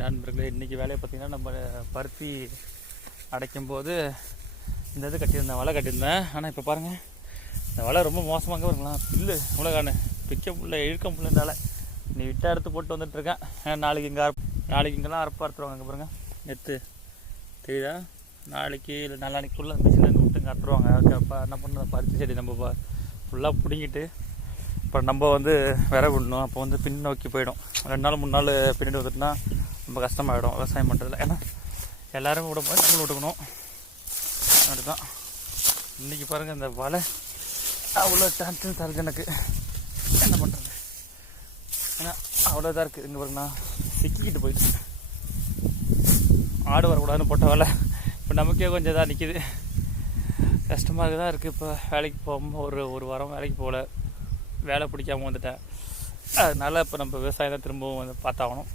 நண்பர்களே, இன்றைக்கி வேலையை பார்த்திங்கன்னா நம்ம பருத்தி அடைக்கும்போது இந்த இது கட்டியிருந்தேன், வலை கட்டியிருந்தேன். ஆனால் இப்போ பாருங்கள், இந்த வலை ரொம்ப மோசமாக இருக்கலாம். பில்லு உலகானு பிக்க முடியல, இழுக்க முடியலனால நீ விட்டா எடுத்து போட்டு வந்துட்டுருக்கேன். ஏன்னா நாளைக்கு இங்கெல்லாம் அறுத்துருவாங்க. அங்கே பாருங்கள், நேற்று தெரியுதா, நாளைக்கு இல்லை நாளானிக்குள்ளே அந்த மிஷினில் விட்டு அறுத்துருவாங்க. அப்போ என்ன பண்ண, பருத்தி செடி நம்ம ஃபுல்லாக பிடிங்கிட்டு அப்புறம் நம்ம விரை விடணும். அப்போ பின் நோக்கி போயிடும். 2 நாள் 3 நாள் பின்னாடி வந்துட்டுனா ரொம்ப கஷ்டமாயிடும் விவசாயம் பண்ணுறதுல. ஏன்னா எல்லோரும் விட போய் நம்மளும் விட்டுக்கணும். அதுதான் இன்றைக்கி பாருங்கள், இந்த வலை அவ்வளோ டென்ஷன் தருது எனக்கு. என்ன பண்ணுறது, ஏன்னா அவ்வளோ இதாக இருக்குது. இங்கே பாருங்கண்ணா, சிக்கிக்கிட்டு போயிடுச்சு. ஆடு வரக்கூடாதுன்னு போட்ட வலை இப்போ நமக்கே கொஞ்சம் இதாக நிற்கிது. கஷ்டமாக தான் இருக்குது. இப்போ வேலைக்கு போகும்போது ஒரு வாரம் வேலைக்கு போகல, வேலை பிடிக்காமல் வந்துட்டேன். அதனால் இப்போ நம்ம விவசாயம் தான் திரும்பவும் பார்த்தாகணும்.